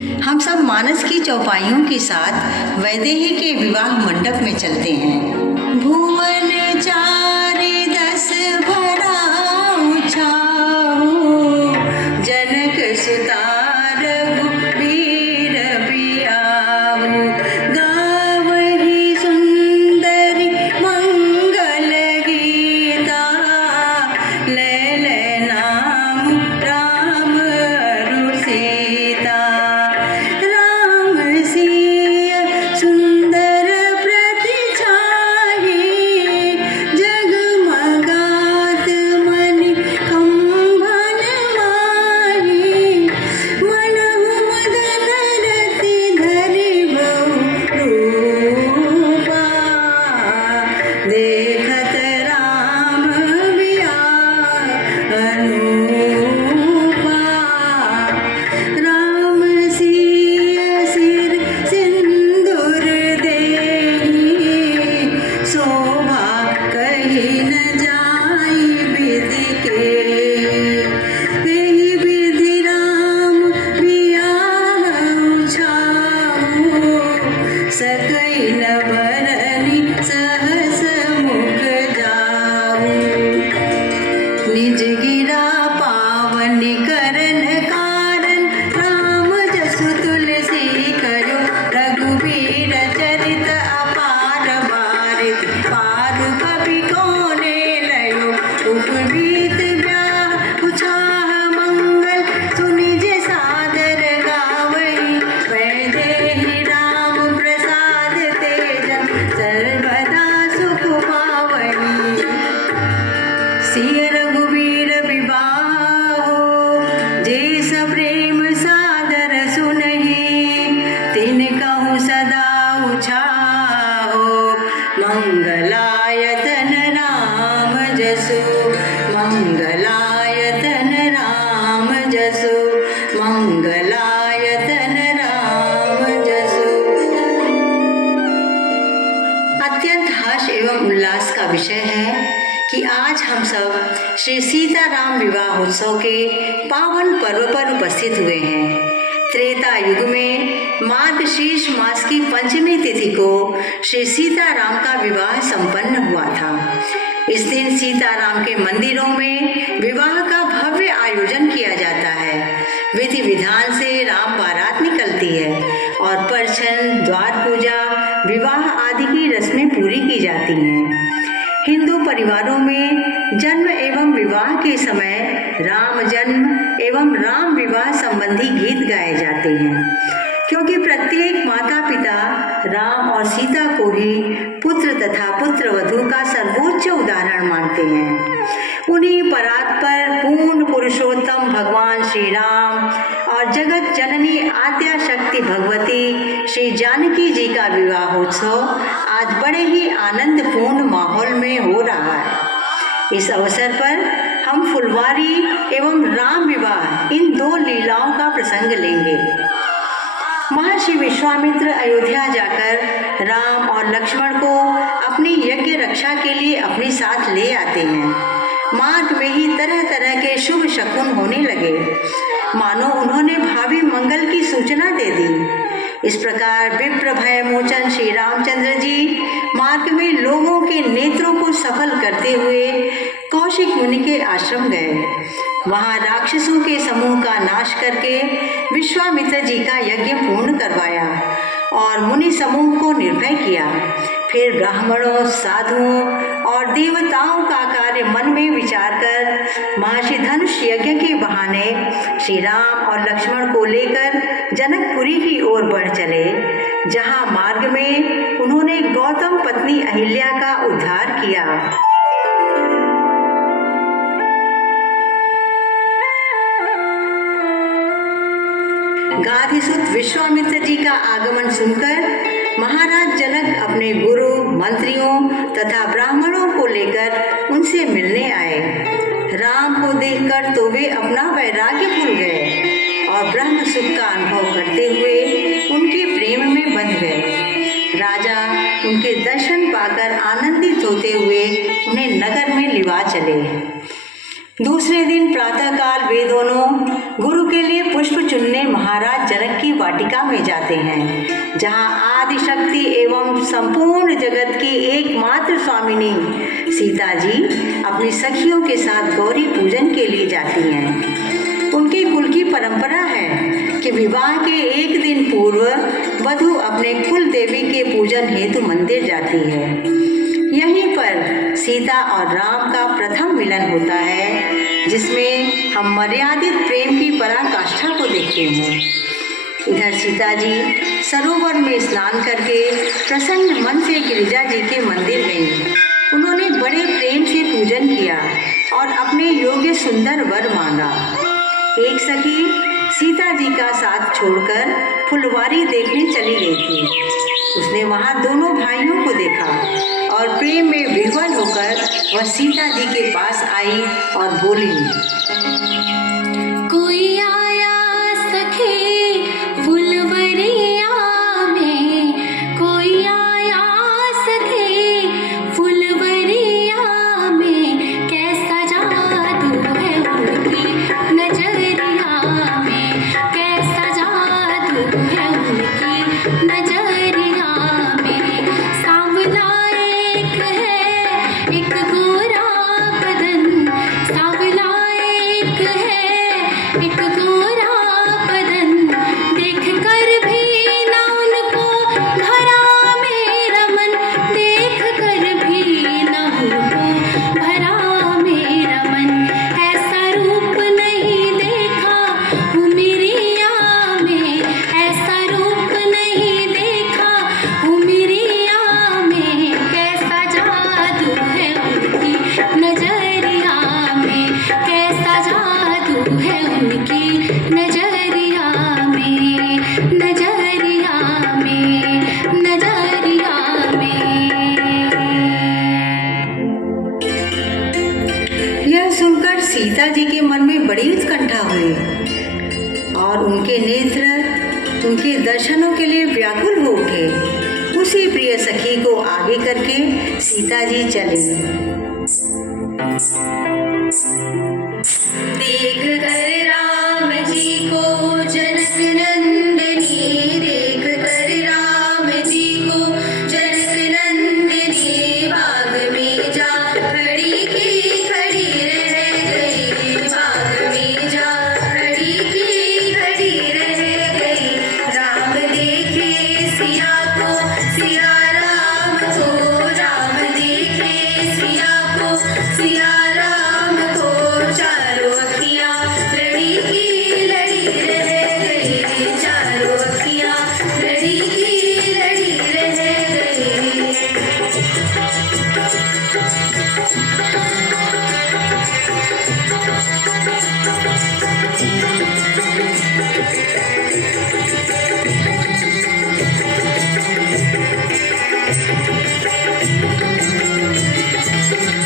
हम सब मानस की चौपाइयों के साथ वैदेही के विवाह मंडप में चलते हैं। भुवन चारि दस भराऊ छाऊ, जनक सुता रघुबीर बियाऊ। गावहि सुंदरी मंगल गीता, ले नाम राम अरु सीता। देखत राम बियाह अनूपा, राम सिय सिर सिंदूर देहि, शोभा कही न जाई विधि के। एहि विधि राम बियाह छाऊ, सकई न बरनी सहस मुख जाऊ। निज गिरा पावन करन कारण, राम जसु तुलसी कयो। रघुबीर चरित अपार बारित, पारु कवि कोने लयो। उपवीत ब्याह उछाह मंगल, सुनिज सादर गावई। वैदेही राम प्रसाद तेजन, सर्वदा सुख पावई। सिय रघुबीर विवाहो, जे सप्रेम सादर सुनहि। तिन कहूँ सदा उछाहो, मंगलायतन राम जसु। मंगलायतन राम जसु, मंगलायतन राम जसु। अत्यंत हर्ष एवं उल्लास का विषय है कि आज हम सब श्री सीताराम विवाह उत्सव के पावन पर्व पर उपस्थित हुए हैं। त्रेता युग में मार्गशीर्ष मास की पंचमी तिथि को श्री सीताराम का विवाह संपन्न हुआ था। इस दिन सीताराम के मंदिरों में विवाह का भव्य आयोजन किया जाता है। विधि विधान से राम बारात निकलती है और परछन, द्वार पूजा, विवाह आदि की रस्में पूरी की जाती हैं। हिंदू परिवारों में जन्म एवं विवाह के समय राम जन्म एवं राम विवाह संबंधी गीत गाए जाते हैं, क्योंकि प्रत्येक माता पिता राम और सीता को ही पुत्र तथा पुत्रवधू का सर्वोच्च उदाहरण मानते हैं। उन्हीं परात्पर पूर्ण पुरुषोत्तम भगवान श्री राम और जगत जननी आद्या शक्ति भगवती श्री जानकी जी का विवाहोत्सव आज बड़े ही आनंदपूर्ण माहौल में हो रहा है। इस अवसर पर हम फुलवारी एवं राम विवाह इन दो लीलाओं का प्रसंग लेंगे। महर्षि विश्वामित्र अयोध्या जाकर राम और लक्ष्मण को अपनी यज्ञ रक्षा के लिए अपने साथ ले आते हैं। मार्ग में ही तरह तरह के शुभ शकुन होने लगे, मानो उन्होंने भावी मंगल की सूचना दे दी। इस प्रकार विप्र भय मोचन श्री रामचंद्र जी मार्ग में लोगों के नेत्रों को सफल करते हुए कौशिक मुनि के आश्रम गए। वहां राक्षसों के समूह का नाश करके विश्वामित्र जी का यज्ञ पूर्ण करवाया और मुनि समूह को निर्भय किया। फिर ब्राह्मणों, साधुओं और देवताओं का कार्य मन में विचार कर महर्षि धनुष यज्ञ के बहाने श्री राम और लक्ष्मण को लेकर जनकपुरी की ओर बढ़ चले, जहां मार्ग में उन्होंने गौतम पत्नी अहिल्या का उद्धार किया। गाधिसुत विश्वामित्र जी का आगमन सुनकर महाराज जनक अपने गुरु, मंत्रियों तथा ब्राह्मणों को लेकर उनसे मिलने आए। राम को देखकर तो वे अपना वैराग्य भूल गए और ब्रह्म सुख का अनुभव करते हुए उनके प्रेम में बंध गए। राजा उनके दर्शन पाकर आनंदित होते हुए उन्हें नगर में लिवा चले। दूसरे दिन प्रातःकाल वे दोनों गुरु के लिए पुष्प चुनने महाराज जनक की वाटिका में जाते हैं, जहां आदि शक्ति एवं संपूर्ण जगत की एकमात्र स्वामिनी सीता जी अपनी सखियों के साथ गौरी पूजन के लिए जाती हैं। उनके कुल की परंपरा है कि विवाह के एक दिन पूर्व वधू अपने कुल देवी के पूजन हेतु मंदिर जाती है। यहीं पर सीता और राम का प्रथम मिलन होता है, जिसमें हम मर्यादित प्रेम की पराकाष्ठा को देखते हैं। इधर सीता जी सरोवर में स्नान करके प्रसन्न मन से गिरिजा जी के मंदिर गईं। उन्होंने बड़े प्रेम से पूजन किया और अपने योग्य सुंदर वर मांगा। एक सखी सीता जी का साथ छोड़कर फुलवारी देखने चली गई थी। उसने वहां दोनों भाइयों को देखा और प्रेम में विह्वल होकर वह सीता जी के पास आई और बोली, कोई आया सखी फुलवरिया में, कोई आया सखी फुलवरिया में, कैसा जादू है उनकी नजरिया में, कैसा जादू है उनकी नजरिया में। सांवला एक है एक गोरा बदन, सांवला एक है एक गोरा बदन, देख कर भी ना उनको भरा मेरा मन, देख कर भी ना उनको भरा मेरा मन। ऐसा रूप नहीं देखा उमरिया में, ऐसा रूप नहीं देखा उमरिया में, कैसा जादू है उनकी नजरिया में, कैसा जादू है उनकी नजरिया में, नजरिया में, नजरिया में। यह सुनकर सीता जी के मन में बड़ी उत्कंठा हुई और उनके नेत्र उनके दर्शनों के लिए व्याकुल हो उठे। उसी प्रिय सखी को आगे करके सीता जी चली। देख कर राम जी को जनक नंदिनी, देख कर राम जी को जनक नंदिनी, बाग में जा खड़ी की खड़ी रह गई, बाग में जा खड़ी की खड़ी रह गई। राम देखे सिया को, सिया राम को, राम देखे सिया को, सिया राम को, चारों अखियाँ लड़ी की लड़ी रह गई, चारों अखियाँ लड़ी की लड़ी रह गई।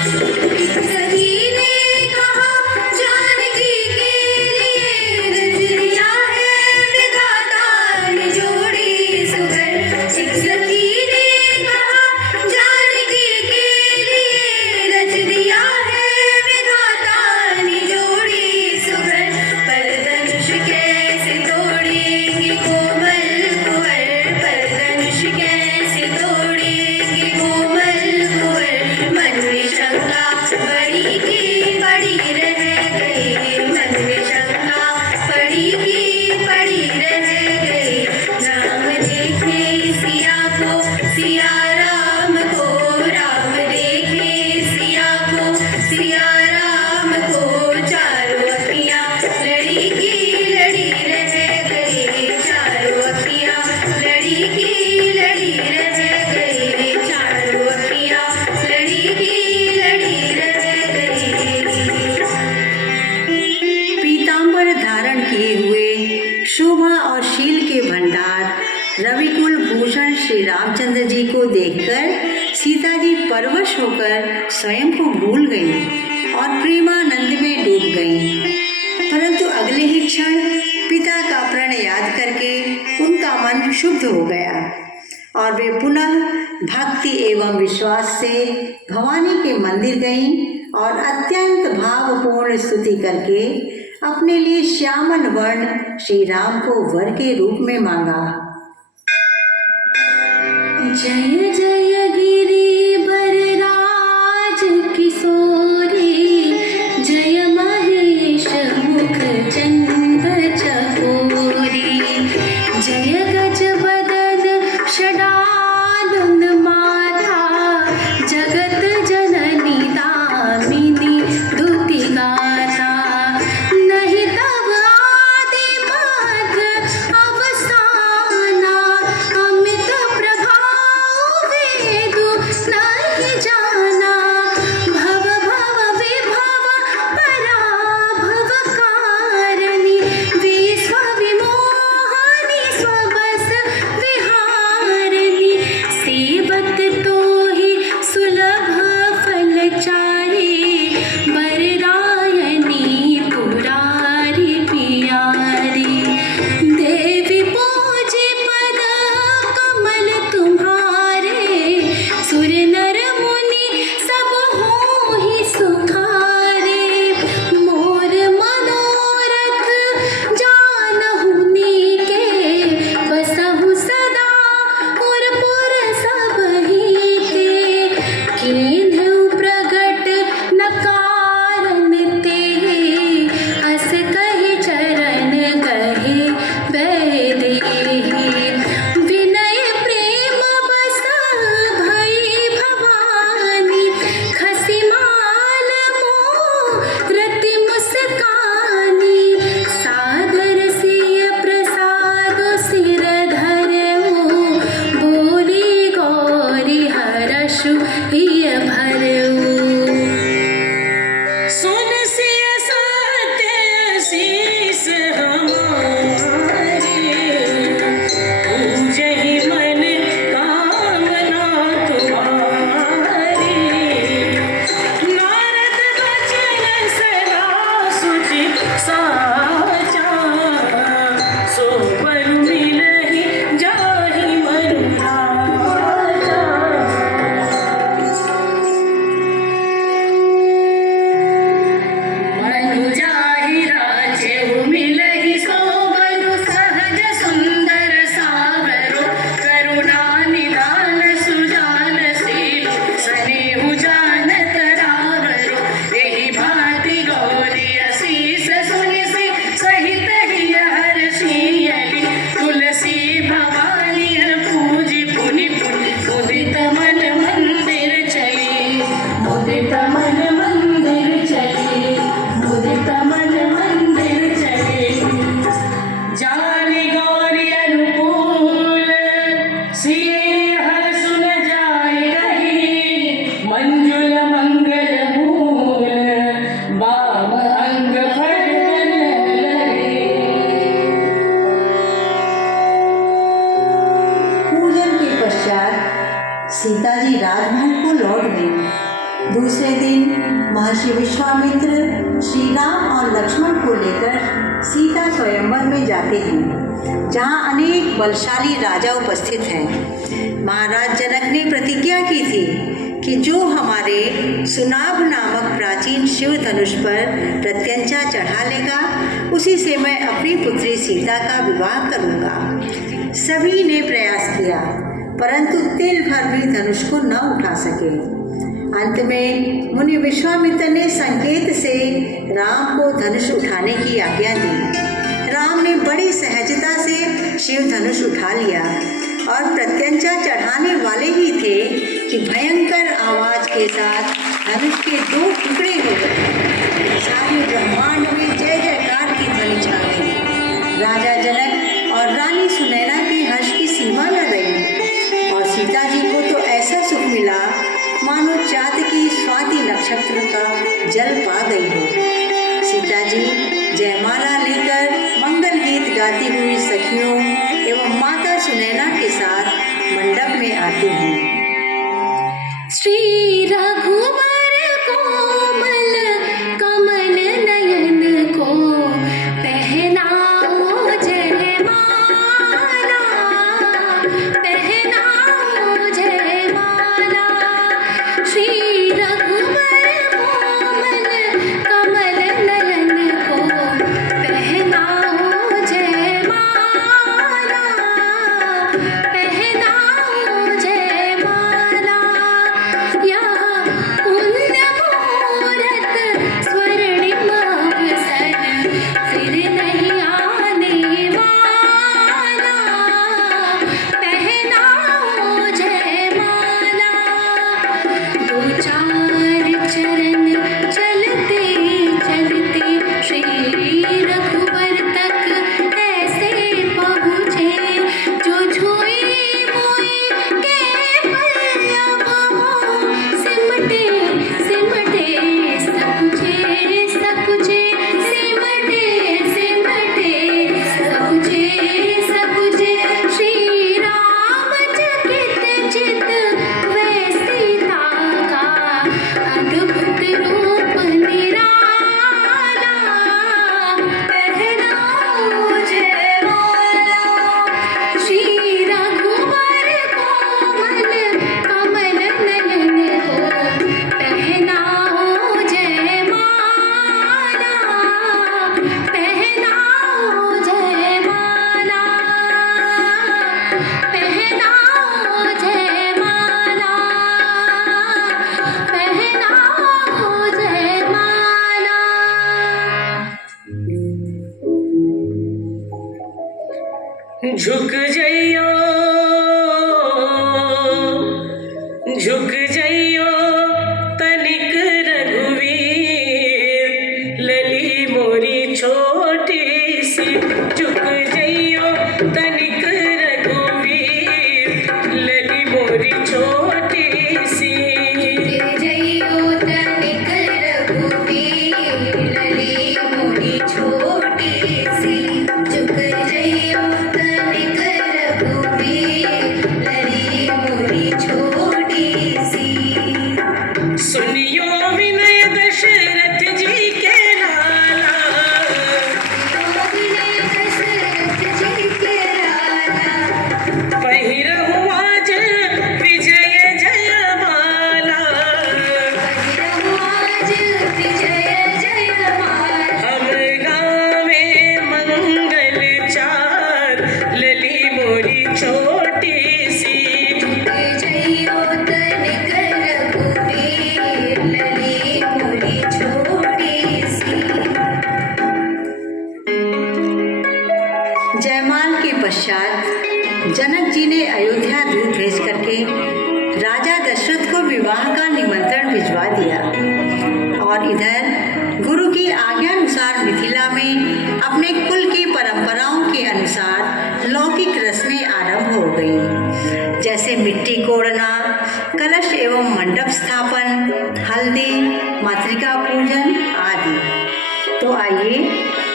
सखी ने कहा जानकी के लिए रच दिया है विधाता ने जोड़ी सुगर। एक सखी ने कहा जानकी के लिए रच दिया है विधाता ने जोड़ी सुगर। पर धनुष कैसे तोड़ेंगे कोमल कुंवर, पर धनुष कैसे तोड़ेंगे कोमल कुंवर। मन में शंका बड़ी की बड़ी रह गई, मन में शंका बड़ी की बड़ी रह गई। राम देखे सिया को, सिया राम को, राम देखे सिया को, सिया राम को, चारों अखियाँ लड़ी की लड़ी रह गई, चारों अखियाँ लड़ी की लड़ी रह गई, चारों अखियाँ लड़ी की लड़ी रह गई। पीतांबर धारण किए हुए शोभा और शील के भंडार रविकुल भूषण श्री रामचंद्र जी को देखकर सीता जी परवश होकर स्वयं को भूल गई और प्रेमानंद में डूब गई। परंतु अगले ही क्षण पिता का प्रण याद करके उनका मन शुद्ध हो गया और वे पुनः भक्ति एवं विश्वास से भवानी के मंदिर गईं और अत्यंत भावपूर्ण स्तुति करके अपने लिए श्यामल वर्ण श्री राम को वर के रूप में मांगा। जय जय गिरिवर राज किशोरी, जय महेश मुख चंद चकोरी, जय गज बदन षडानन माता, जगत जननी दामिनी दुति गाता, नहीं तब आदि मध्य अवसाना, अमित प्रभाव वेदु नहीं जाना, भव भव विभव पराभव कारिणी, विश्व विमोहनी स्वबस विहारिणी, सेवत तो ही सुलभ फलचारी, वरदायनी पुरारी पियारी, देवी पूजे पद कमल तुम्हारे, सुर नर मुनि सब होहि सुखारे, मोर मनोरथ जानहु नीके, बसहु सदा उरपुर सबहि के, कीन्हु प्रगट न कारण तेहि, अस कहि चरण गहे वैदेही, विनय प्रेम बस भई भवानी, खसि माल मोह रति मुस्कानी, सादर सिय प्रसाद सिर धरऊ, बोली गौरी हरषु हिय भरऊ। सुन सिय सत्य शीस हमारे, पूजहि मन कामना तुम्हारी, नारद बचन सदा सुचि साचा, सो बर मिलहि जाहि मनु राजा। मनु जाहि राजेहु मिलहि सोबरु, सहज सुंदर सावरो, करुणा निदान सुजान शीलो, स्नेहु जानत रावरो, एहि भांति गौरी असीस सुनिसि, सहित हिय हरषियली, तुलसी भवानी पूजि पुनि पुनि, मुदित मन मंदिर चली, मुदित मन मंदिर चली, मुदित मन मंदिर चली, जानी गौरी अनुकूल, सिय हर सुन जाय रही, मंजुल मंगल मूल, वाम अंग फड़कन लगे। पूजन के पश्चात सीता जी राजमहल को लौट गईं। दूसरे दिन महर्षि विश्वामित्र श्री राम और लक्ष्मण को लेकर सीता स्वयंवर में जाते हैं, जहाँ अनेक बलशाली राजा उपस्थित हैं। महाराज जनक ने प्रतिज्ञा की थी कि जो हमारे सुनाभ नामक प्राचीन शिव धनुष पर प्रत्यंचा चढ़ा लेगा, उसी से मैं अपनी पुत्री सीता का विवाह करूंगा। सभी ने प्रयास किया, परंतु तिल भर भी धनुष को न उठा सके। अंत में मुनि विश्वामित्र ने संकेत से राम को धनुष उठाने की आज्ञा दी। राम ने बड़ी सहजता से शिव धनुष उठा लिया और प्रत्यंचा चढ़ाने वाले ही थे कि भयंकर आवाज के साथ धनुष के दो टुकड़े हो गए। सारे ब्रह्मांड में जय जयकार की ध्वनि छा गई। राजा जनक और रानी सुनैना के हर्ष की सीमा न रही और सीता जी को तो ऐसा सुख मिला मानो चाँद की स्वाति नक्षत्र का जल पा गई हो। सीता जी जयमाला लेकर मंगल गीत गाती हुई सखियों एवं माता सुनैना के साथ मंडप में आती हैं। श्री रघुवर कोमल कमल नयन को पहनाओ जयमाला, पहनाओ जयमाला। श्री रघुवर झुक जइयो तनिक रघुवीर, लली मोरी छोटी सी। झुक जइयो तनिक रघुवीर, लली मोरी छोटी सी। जइयो तनिक रघुवीर, लली मोरी छोटी सी। झुक जइयो तनिक रघुवीर, लली मोरी छोटी सी। सुनियो विनय दशरथ जी के लाला, विनय दशरथ जी के लाला। पहिरहु आज विजय जयमाला। पहिरहु आज विजय जयमाला। हम गावे मंगल चार, लली मोरी छोटी सी। जइयो तनिक रघुवीर, लली मोरी छोटी सी। जयमाल के पश्चात जनक जी ने अयोध्या दूत भेज करके राजा दशरथ को विवाह का निमंत्रण भिजवा दिया और इधर गुरु की आज्ञानुसार मिथिला में अपने कुल की परंपराओं के अनुसार लौकिक रस्में आरंभ हो गई, जैसे मिट्टी कोड़ना, कलश एवं मंडप स्थापन, हल्दी, मातृका पूजन आदि। तो आइए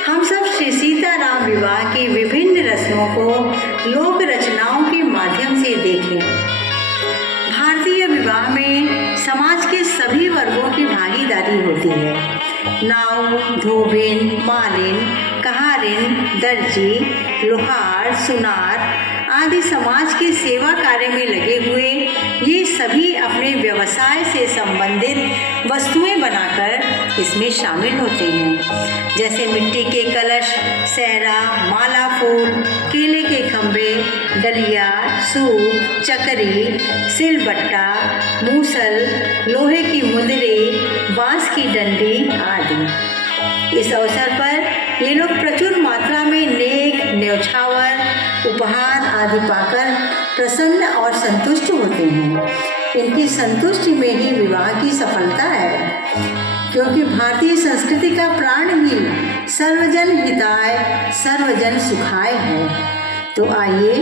हम सब श्री सीताराम विवाह की विभिन्न रस्मों को लोक रचनाओं के माध्यम से देखें। भारतीय विवाह में समाज के सभी वर्गों की भागीदारी होती है। नाव, धोबिन, मालिन, कहारिन, दर्जी, लोहार, सुनार आदि समाज के सेवा कार्य में लगे हुए ये सभी अपने व्यवसाय से संबंधित वस्तुएं बनाकर इसमें शामिल होते हैं, जैसे मिट्टी के कलश, सहरा, माला फूल, केले के खंभे, डलिया, सूप, चकरी, सिलबट्टा, मूसल, लोहे की मुंदरी, बांस की डंडी आदि। इस अवसर पर ये लोग प्रचुर मात्रा में नेक, न्यौछावर, उपहार आदि पाकर प्रसन्न और संतुष्ट होते हैं। इनकी संतुष्टि में ही विवाह की सफलता है, क्योंकि भारतीय संस्कृति का प्राण ही सर्वजन हिताय सर्वजन सुखाय है। तो आइए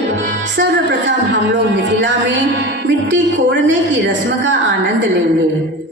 सर्वप्रथम हम लोग मिथिला में मिट्टी कोड़ने की रस्म का आनंद लेंगे।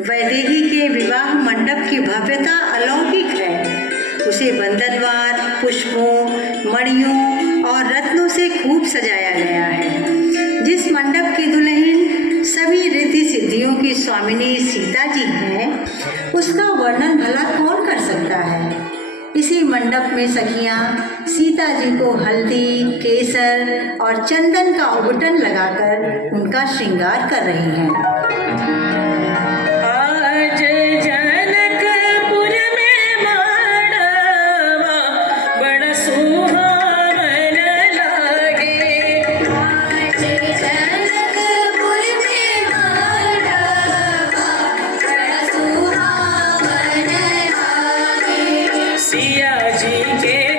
वैदेही के विवाह मंडप की भव्यता अलौकिक है। उसे बंधनवार, पुष्पों, मणियों और रत्नों से खूब सजाया गया है। जिस मंडप की दुल्हन सभी रिद्धि सिद्धियों की स्वामिनी सीता जी हैं, उसका वर्णन भला कौन कर सकता है। इसी मंडप में सखियां सीता जी को हल्दी, केसर और चंदन का उबटन लगाकर उनका श्रृंगार कर रही हैं।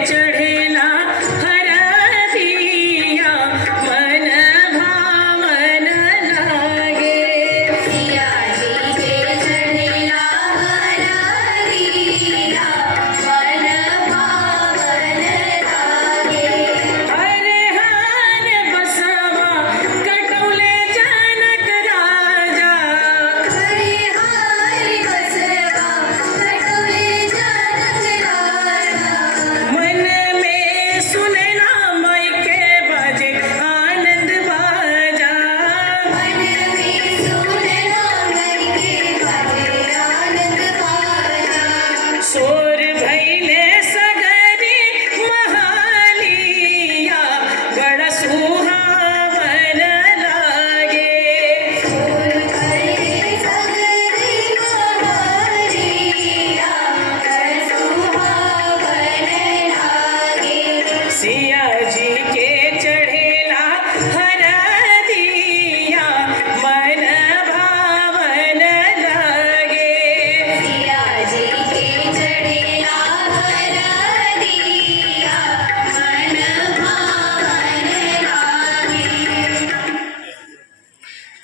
चढ़ेला हरदिया मन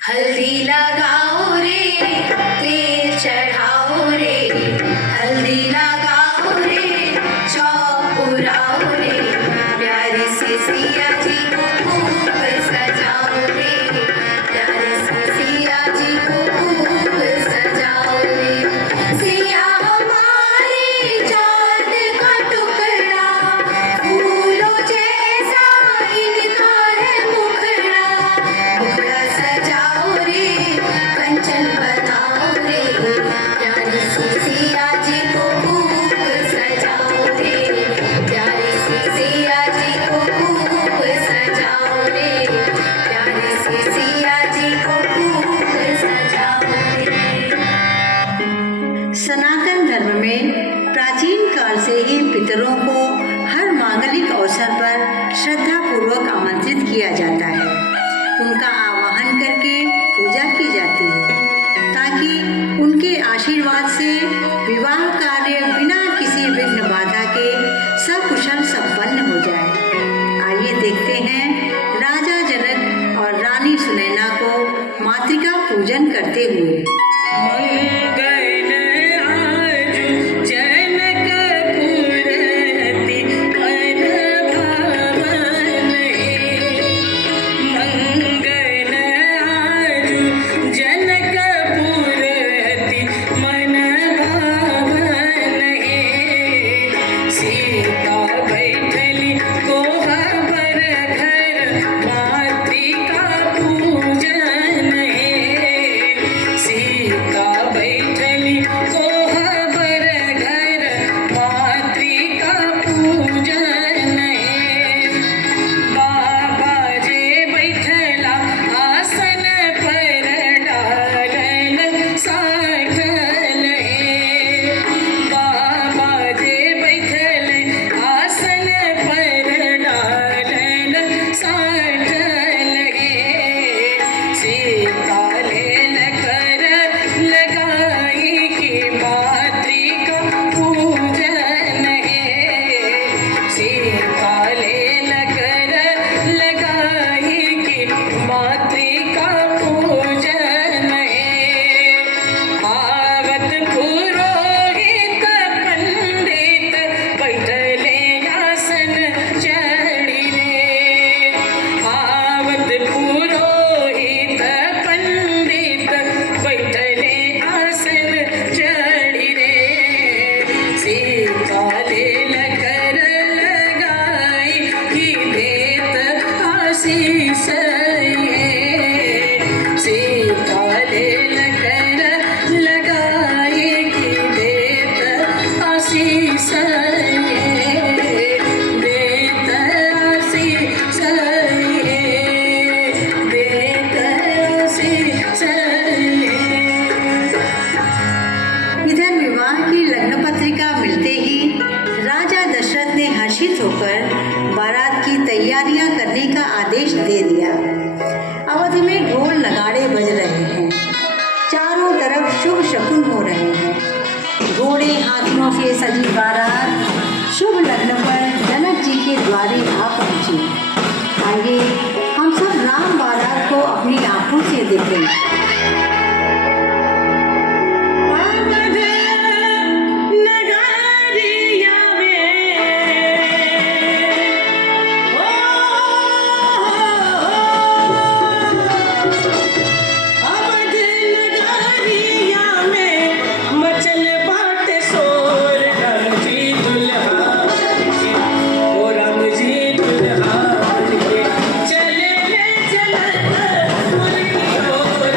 हल्दी लगाओ रे तेल चढ़ाओ रे हल्दी लगाओ रे चौपुराओ रे प्यारे से सिया जी को खूब सजाओ रे प्यारे से सिया जी को खूब सजाओ रे सिया हमारे चांद का टुकड़ा फूलों जैसा इनका है मुखड़ा मुखड़ा सजाओ रे कंचन बनाओ रे प्यारी सी सिया जी को खूब सजाओ रे प्यारी सी सिया जी को खूब सजाओ रे प्यारी सी सिया जी को खूब सजाओ रे। सनातन धर्म में प्राचीन काल से ही पितरों को हर मांगलिक अवसर पर श्रद्धा पूर्वक आमंत्रित किया जाता है। उनका आवाहन करके पूजा की जाती है ताकि उनके आशीर्वाद से विवाह कार्य बिना किसी विघ्न बाधा के सकुशल संपन्न हो जाए। आइए देखते हैं राजा जनक और रानी सुनैना को मातृका पूजन करते हुए। मंगल आजु जनकपुर रति मन भावन हे मंगल आजु जनकपुर रति मन भावन हे सीता बैठली कोहबर घर मातृका पूजन हे सीता बैठली कोहबर घर मातृका पूजन हे बाबा जे बैठला आसन पर डालन साठल हे बाबा जे बैठल आसन पर डालन साठल हे सीता लेन कर लगाई की मातृका पूजन हे सीता लेन कर लगाई की मातृका पूजन हे आवत पुरोहित पंडित बैठले आसन चढ़ी रे आवत पुरोहित पंडित बैठले आसन चढ़ी रे सीता लेन कर लगाई की देत आशीष हे सीता लेन कर लगाई की देत आशीष हे देत आशीष हे देत आशीष हे। इधर विवाह की लग्न पत्रिका मिलते ही राजा दशरथ ने हर्षित होकर बारात की तैयारियां करने का आदेश दे दिया। अवधि में ढोल नगाड़े बज रहे हैं, चारों तरफ शुभ शकुन हो रहे हैं। घोड़े हाथियों से सजी बारात शुभ लग्न पर जनक जी के द्वारे आ पहुंची। आइए हम सब राम बारात को अपनी आंखों से देखें। अवध नगरिया में अवध नगरिया में मचल बाट शोर राम जी दुल्हा ओ राम जी दुल्हा चले ले जनकपुर की ओर।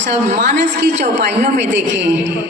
सब मानस की चौपाइयों में देखें।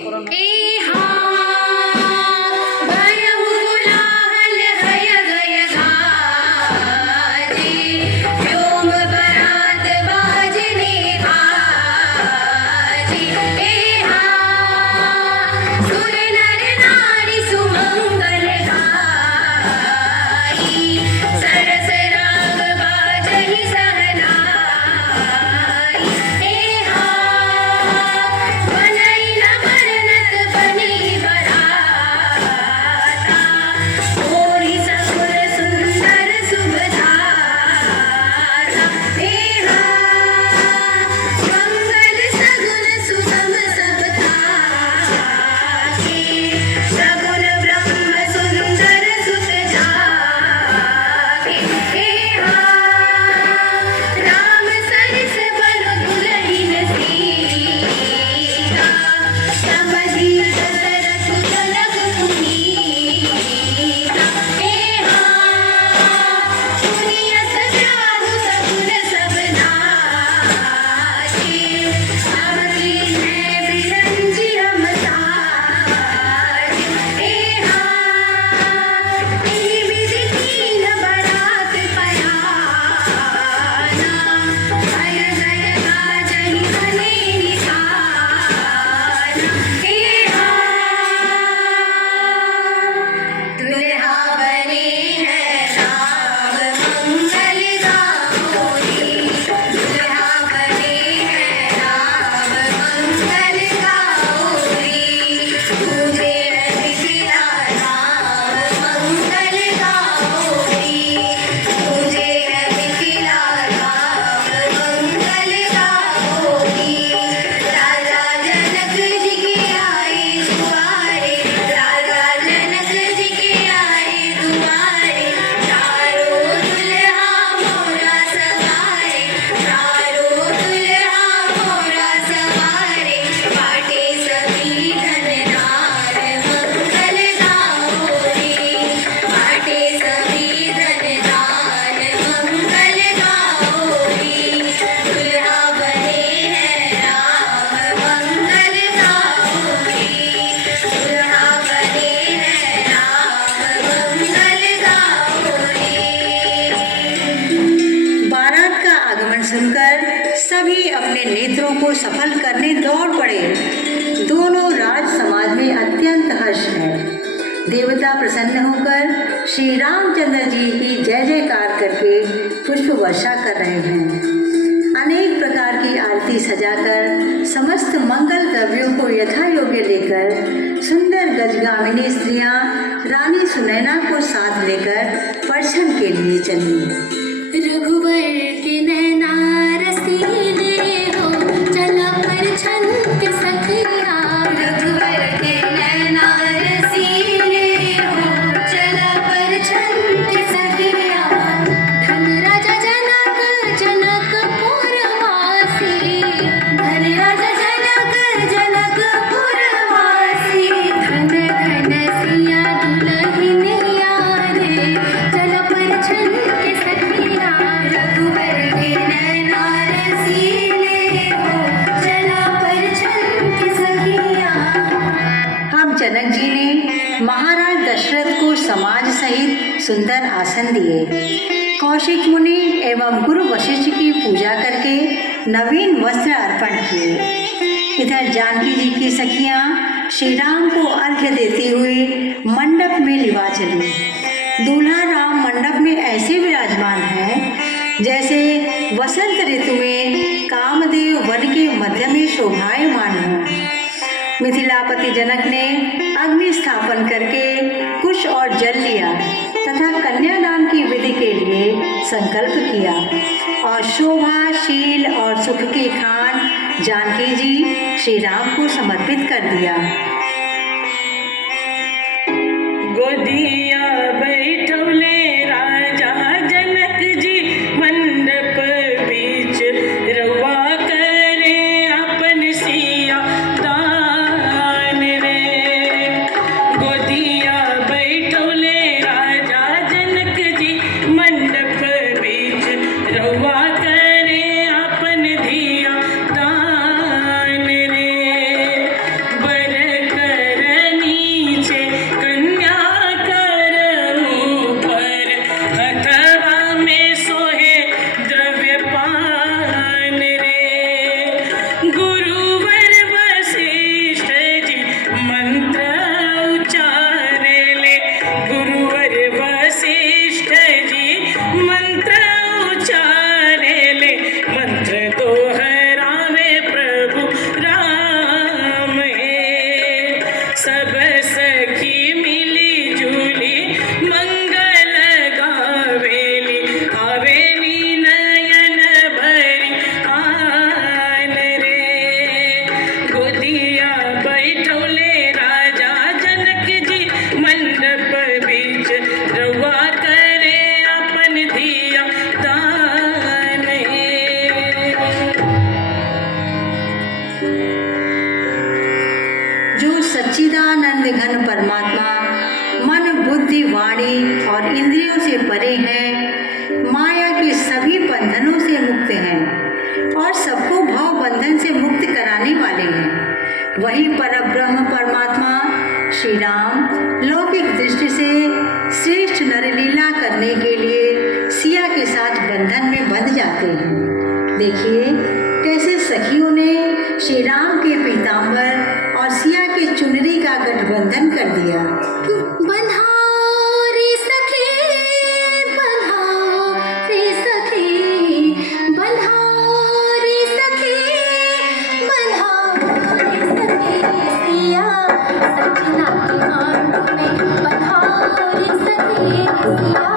सुनकर सभी अपने नेत्रों को सफल करने दौड़ पड़े। दोनों राज समाज में अत्यंत हर्ष है। देवता प्रसन्न होकर श्री रामचंद्र जी की जय जयकार करके पुष्प वर्षा कर रहे हैं। अनेक प्रकार की आरती सजाकर समस्त मंगल द्रव्यों को यथा योग्य लेकर सुंदर गजगामिनी स्त्रियां रानी सुनैना को साथ लेकर परछन के लिए चली। रघुवर के नैना रसीले हो, चला परछन के सखिया। रघुवर के नैना रसीले हो, चला परछन के सखिया। धन राजा जनक जनकपुरवासी, धन राजा जनक जनकपुरवासी। धन धन सिया दुलहिनिया रे, चला परछन के सखिया। रघुवर के नैना रसीले हो, चला परछन के सखिया। हम जनक जी ने महाराज दशरथ को समाज सहित सुंदर आसन दिए। कौशिक मुनि एवं गुरु वशिष्ठ की पूजा करके नवीन वस्त्र अर्पण किए। इधर जानकी जी की सखियां श्री राम को अर्घ्य देती हुई मंडप में लिवा चली। दूल्हा राम मंडप में ऐसे विराजमान है जैसे वसंत ऋतु में कामदेव वन के मध्य में शोभायमान हो। मिथिलापति जनक ने अग्नि स्थापन करके कुश और जल लिया तथा कन्यादान की विधि के लिए संकल्प किया और शोभा, शील और सुख की खान जानकी जी श्री राम को समर्पित कर दिया। गोदिया बैठौले राजा जनक जी, मंडप बीच रउआ करे अपन सिया दान रे। गोदिया बैठौले राजा जनक जी, मंडप बीच रउआ करे अपन धिया दान जो सच्चिदानंद घन परमात्मा मन बुद्धि वाणी और इंद्रियों से परे हैं, माया के सभी बंधनों से मुक्त हैं और सबको भाव बंधन से मुक्त कराने वाले हैं, वही परब्रह्म परमात्मा श्री राम लौकिक दृष्टि से श्रेष्ठ नरलीला करने के लिए सिया के साथ बंधन में बंध जाते हैं। देखिए कैसे सखियों ने श्री राम के पीताम्बर और सिया के चुनरी का गठबंधन कर दिया। बंधाओ रे सखी, बंधाओ रे सखी, बंधाओ रे सखी, बंधाओ रे सखी, सिया सजना के घाट में, बंधाओ रे सखी, सिया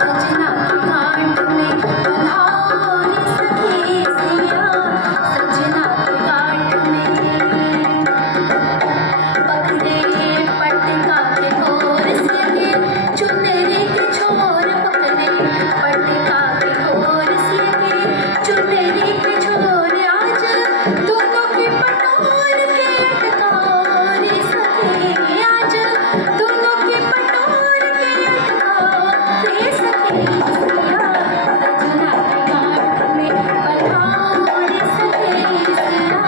सजना के घाट में, बंधाओ रे सखी, सिया सजना के घाट में। पकड़े पटका के कोर से चुनरी के छोर, पकड़े पटका के कोर से चुनरी के छोर, आज दोनों के पटोर के लटकाओ रे सखी, आज दोनों के पटोर के लटकाओ रे सखी, सिया सजना के घाट में, बंधाओ रे सखी, सिया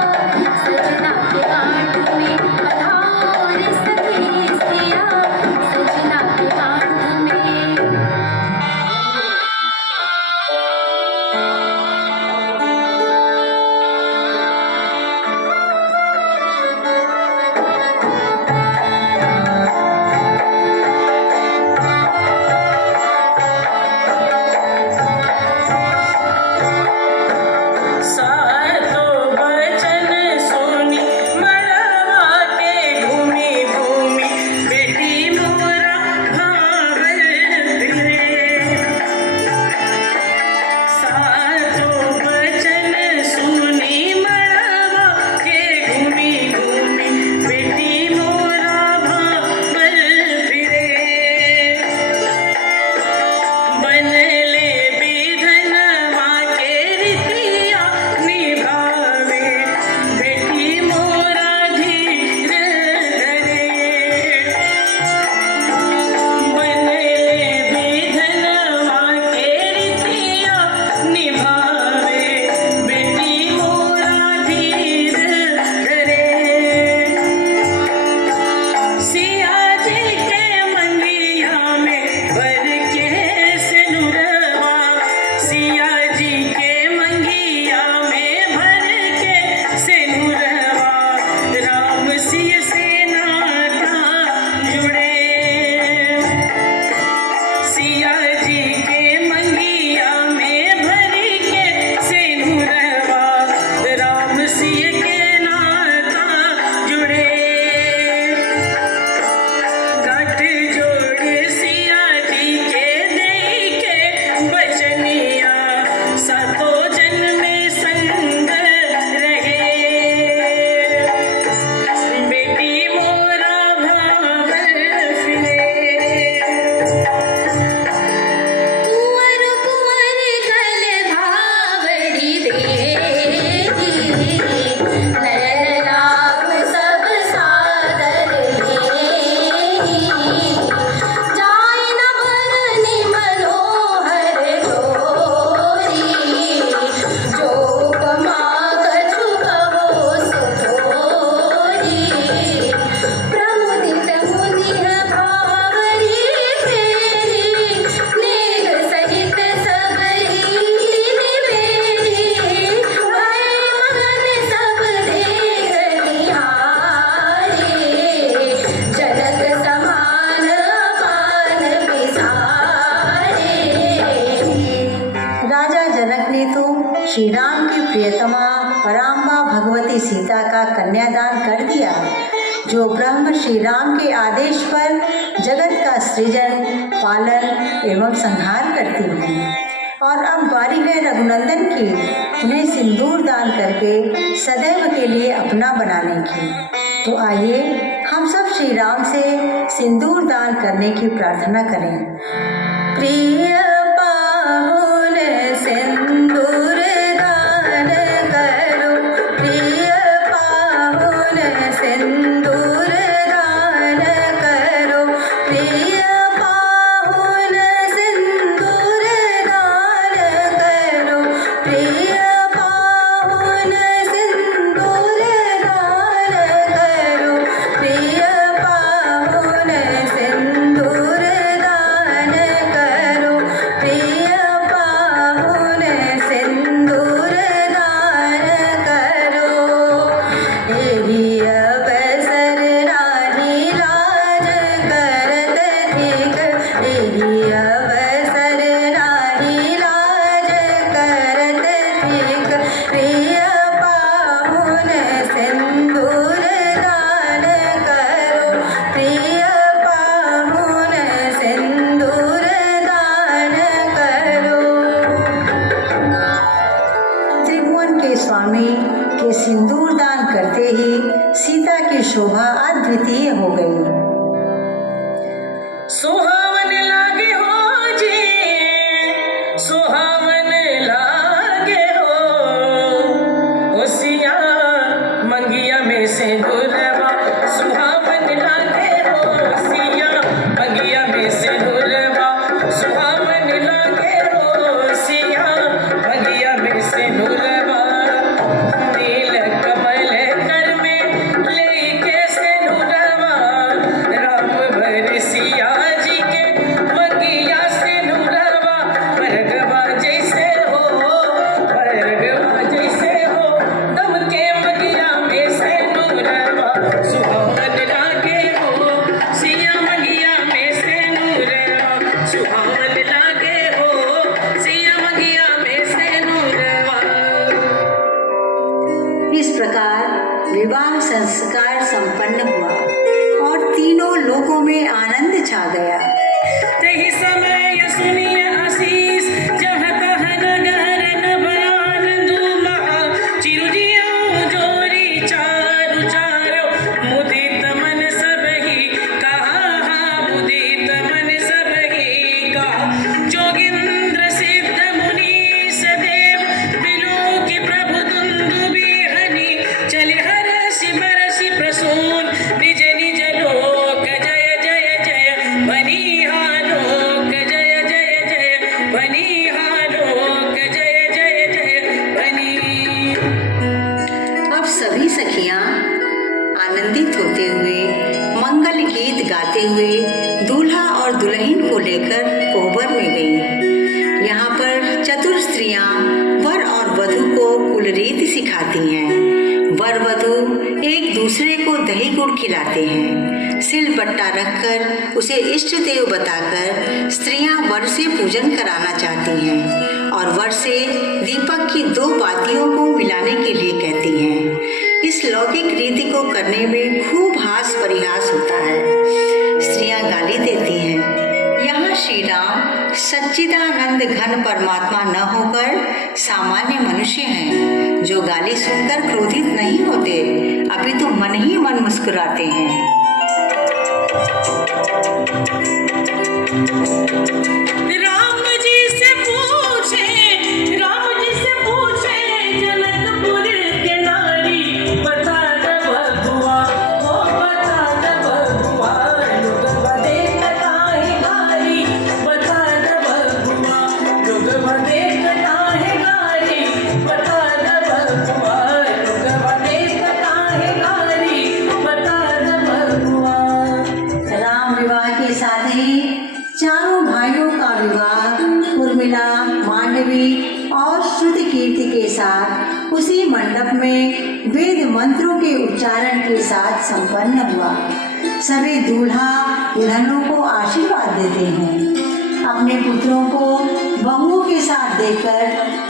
सजना के घाट में, बंधाओ रे सखी, सिया सजना के घाट में। सातो बचन सुनी मड़वा के घूमी घूमी, बेटी मोरा भावल फिरे। सातो बचन सुनी मड़वा के घूमी घूमी, बेटी मोरा भावल फिरे। बनले विधनवा के रीतिया निभावे, बेटी मोरा धीर धरे। बनले विधनवा के रीतिया निभावे, बेटी मोरा धीर धरे। सिया जी के मंगिया में भर के सिनुरवा, सिया जी के मंगिया में भर के सिनुरवा, राम सिय से नाता जुड़े। सिया जी के मंगिया में भर के सिनुरवा, राम सिय के नाता जुड़े। गाठ जोड़ सिया जी के देई के बचनिया, सातो जन्म में संग रहे। बेटी मोरा भावल फिरे। कुंवर कुंवर गल भावड़ी देगी, नयन राम सब सादर लेगी, जाय न भरनी मनोहर डोरी, जो माग छुपवो सुधोरी। प्रमुदित मुनिह भावरी फेरी, नेग सहित सबरी निवेरी, भय मगन सब देख निहारे, जनक समान अपान बिसारे। राजा जनक ने तो श्री राम की प्रियतमा पराम्बा भगवती सीता का कन्यादान कर दिया, जो ब्रह्म श्री राम के आदेश पर जगत का सृजन पालन एवं संहार करती हैं। और अब बारी है रघुनंदन की उन्हें सिंदूर दान करके सदैव के लिए अपना बनाने की। तो आइए हम सब श्री राम से सिंदूर दान करने की प्रार्थना करें। प्रिय पाहुन सिंदूर दान करो, प्रिय ही सीता की शोभा अद्वितीय हो गई। सुहावन लागे हो जी, सुहावन लागे हो सिया मंगिया में से दुर्वा, सुहावन लागे हो सिया मंगिया में से दुर्वा, सुहावन लागे हो सिया मंगिया में से दुर्वा। नील कमल कर में लेके से दुर्वा, राम भर सिया जी के मंगिया से दुर्वा। भरगवा जैसे हो, भरगवा जैसे हो, दम के मंगिया में से दुर्वा, सुहावन लागे हो सिया मंगिया में से दुर्वा, सुहावन लागे हो सिया मंगिया में से दुर्वा। इस प्रकार विवाह संस्कार संपन्न हुआ और तीनों लोकों में आनंद छा गया। तेहि समय सुनिए आशीष, जहाँ तहाँ नगर नभ आनंद महा, चिरजिया जोरी चारु चारो, मुदित मन सबहि कहा, मुदित मन सबहि कहा। जोगिंद्र सिद्ध मुनीश देव, बिलोकी प्रभु दुन्दुभिहनि, चले हरषि बरषि प्रसून, निज निज लोक जय जय जय, बनिहालोक जय जय जय, बनिहालोक जय जय जय बनी। अब सभी सखियां आनंदित होते हुए मंगल गीत गाते हुए दूल्हा और दुल्हन को लेकर कोहबर में गईं। यहाँ पर चतुर स्त्रियां वर और वधू को कुलरीति सिखाती हैं। वर वधू एक दूसरे को दही गुड़ खिलाते हैं। सिलबट्टा रखकर उसे इष्ट देव बताकर स्त्रियां वर से पूजन कराना चाहती हैं और वर से दीपक की दो बातियों को मिलाने के लिए कहती हैं। इस लौकिक रीति को करने में खूब हास परिहास होता है। स्त्रियां गाली देती हैं। यहाँ श्री राम सच्चिदानंद घन परमात्मा न होकर सामान्य मनुष्य हैं, जो गाली सुनकर क्रोधित नहीं होते, अपितु मन ही मन मुस्कुराते हैं। राम जी से पूछे, राम जी से पूछे जनकपुर के नारी, बता द बबुआ, ओ बता द बबुआ, लोगवा देखता है गारी, बता द बबुआ, लोगवा देखता है गारी, बता द बबुआ, लोगवा देखता है गारी, बता द बबुआ। राम विवाह के साथ ही चारों भाइयों का विवाह उर्मिला, मांडवी और श्रुति कीर्ति के साथ उसी मंडप में वेद मंत्रों के उच्चारण के साथ संपन्न हुआ। सभी दूल्हा दुल्हनों को आशीर्वाद देते हैं। अपने पुत्रों को बहुओं के साथ देखकर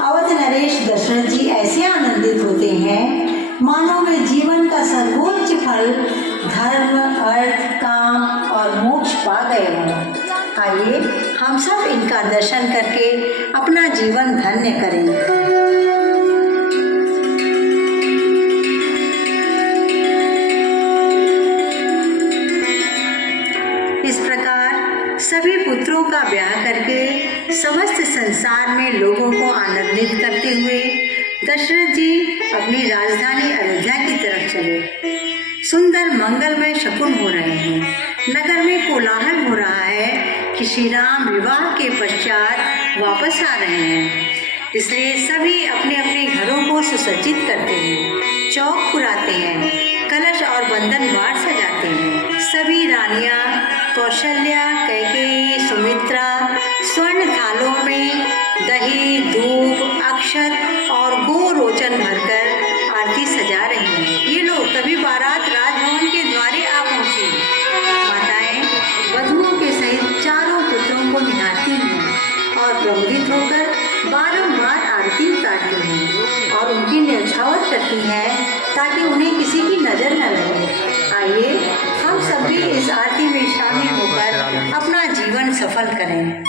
अवध नरेश दशरथ जी ऐसे आनंदित होते हैं मानो वे जीवन का सर्वोच्च फल धर्म, अर्थ, काम और मोक्ष पा गए हों। आइए हम सब इनका दर्शन करके अपना जीवन धन्य करें। इस प्रकार सभी पुत्रों का ब्याह करके समस्त संसार में लोगों को आनंदित करते हुए दशरथ जी अपनी राजधानी अयोध्या की तरफ चले। सुंदर मंगलमय शकुन हो रहे हैं। नगर में कोलाहल हो रहा है कि श्री राम विवाह के पश्चात वापस आ रहे हैं, इसलिए सभी अपने अपने घरों को सुसज्जित करते हैं, चौक पुराते हैं, कलश और बंधन बार सजाते हैं। सभी रानियां कौशल्या, कैकेयी, सुमित्रा स्वर्ण थालों में दही, धूप, अक्षत और गोरोचन भरकर आरती सजा रही हैं। ये लो, तभी बारात राजभवन के द्वारे आ पहुंची। माताएं वधुओं के सहित चारों पुत्रों को निहारती हैं और प्रमुदित होकर बारंबार आरती उतारती हैं और उनकी न्यौछावर करती हैं ताकि उन्हें किसी की नजर न लगे। आइए हम सभी इस आरती में शामिल होकर अपना जीवन सफल करें।